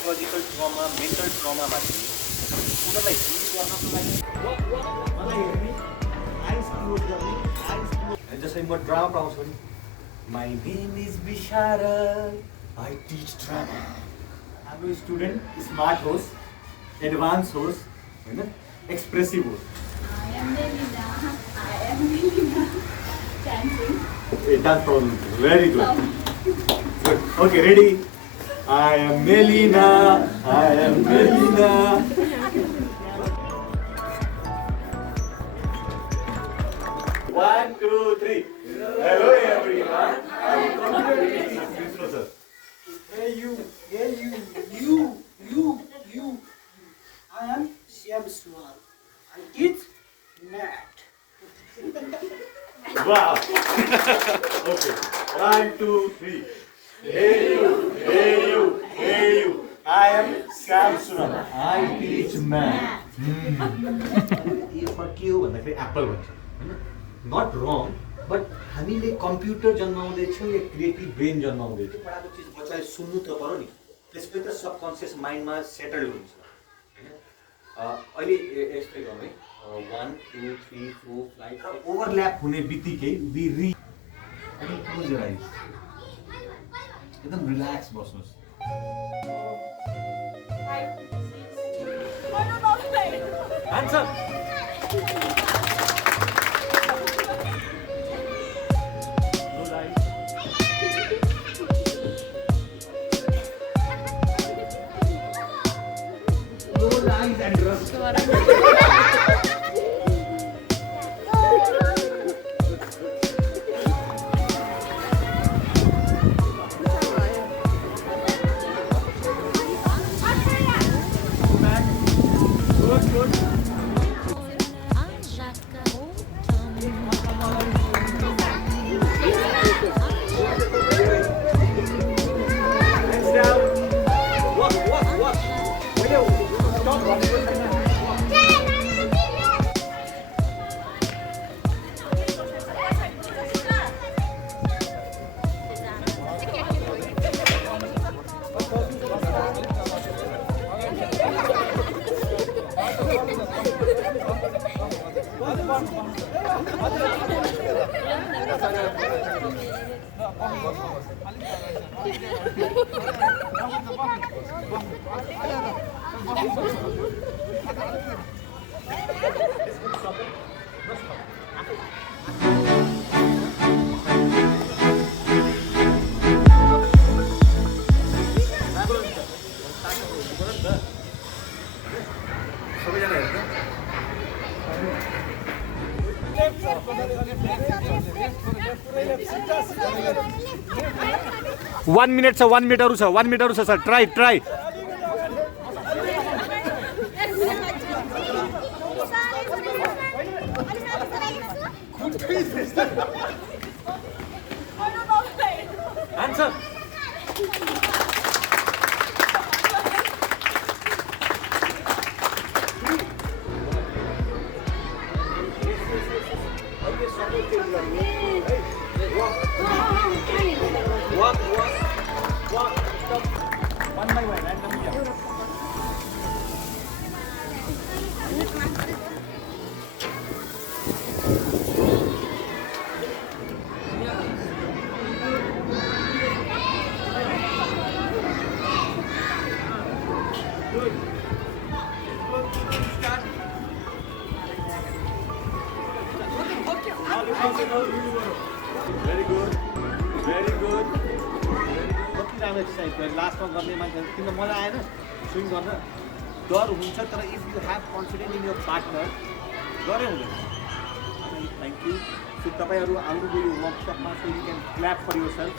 Psychological trauma mental ट्रमामा थिए उनीहरूलाई हिल गर्नको लागि मलाई हेर्ने आइज क्लोज गर्ने आइज क्लोज जसरी म ड्रामा पाउँछु नि my name is Bisharad I teach drama हाम्रो स्टुडेन्ट स्मार्ट होस् एडभान्स होस् होइन एक्सप्रेसिभ होस् dance problem. Very good. Good. Okay, ready? I am Melina. I am Melina. 1, 2, 3. Hello everyone. Hey you. I am Tejaswee. I teach math. Wow. Okay. 1, 2, 3. Hey you. I am Samsung. I teach math. यसमा के हो भन्दाखेरि एप्पल भन्छ हैन नट रङ बट हामीले कम्प्युटर जन्माउँदैछौँ या creative brain जन्माउँदैछौँ पढाएको चिज बच्चाले सुन्नु त पर्यो नि त्यसपछि त सबकन्सियस माइन्डमा सेटल हुन्छ हैन अहिले यस्तै गरौँ है 1, 2, 3, 4, 5 ओभरल्याप हुने बित्तिकै वी री अनि क्लोज योर आइज एकदम रिल्याक्स बस्नुहोस् answer Close eyes and rest. One minute छ 1 मिनटहरु छ 1 मिनटहरु छ sir try answer Walk. Stop. One by one, randomly. Good. Start. Very good. राम्रो एक्सर्साइज गरे लास्टमा गर्ने मान्छे किन मजा आएन स्विङ गर्न डर हुन्छ तर if you have confident in your partner डरै हुँदैन थ्याङ्क यू सो तपाईँहरू आउनुभयो यो वर्कसपमा so you can clap for your self